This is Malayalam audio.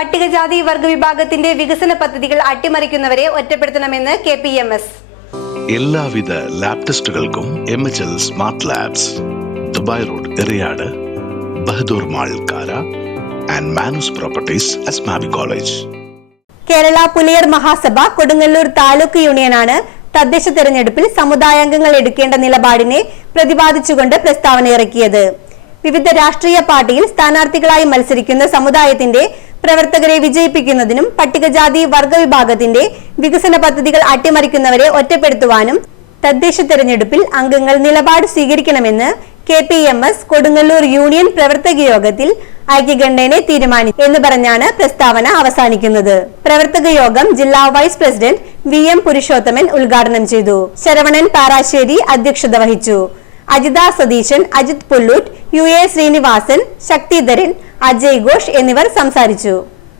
പട്ടികജാതി വർഗ വിഭാഗത്തിന്റെ വികസന പദ്ധതികൾ അട്ടിമറിക്കുന്നവരെ ഒറ്റപ്പെടുത്തണമെന്ന് കെ പി എം എസ്. എല്ലാവിധ lab ടെസ്റ്റുകൾക്കും M H L smart labs Dubai road Eriyad Bahadur mall Kara and Manoos properties Asmabi college Kerala Puliyar Mahasabha Kodungallur taluk യൂണിയനാണ് തദ്ദേശ തെരഞ്ഞെടുപ്പിൽ സമുദായാംഗങ്ങൾ എടുക്കേണ്ട നിലപാടിനെ പ്രതിപാദിച്ചുകൊണ്ട് പ്രസ്താവന ഇറക്കിയത്. വിവിധ രാഷ്ട്രീയ പാർട്ടിയിൽ സ്ഥാനാർത്ഥികളായി മത്സരിക്കുന്ന സമുദായത്തിന്റെ പ്രവർത്തകരെ വിജയിപ്പിക്കുന്നതിനും പട്ടികജാതി വർഗ വിഭാഗത്തിന്റെ വികസന പദ്ധതികൾ അട്ടിമറിക്കുന്നവരെ ഒറ്റപ്പെടുത്തുവാനും തദ്ദേശ തെരഞ്ഞെടുപ്പിൽ അംഗങ്ങൾ നിലപാട് സ്വീകരിക്കണമെന്ന് K P M S Kodungallur union പ്രവർത്തക യോഗത്തിൽ ഐക്യകണ്ഠേനെ തീരുമാനിച്ചു എന്ന് പറഞ്ഞാണ് പ്രസ്താവന അവസാനിക്കുന്നത്. പ്രവർത്തക യോഗം ജില്ലാ vice president V M Purushothaman ഉദ്ഘാടനം ചെയ്തു. ശരവണൻ പാറാശ്ശേരി അധ്യക്ഷത വഹിച്ചു. അജിത സതീശൻ അജിത് പുല്ലൂറ്റ് യു എ ശ്രീനിവാസൻ ശക്തിധരൻ അജയ് ഘോഷ് എന്നിവർ സംസാരിച്ചു.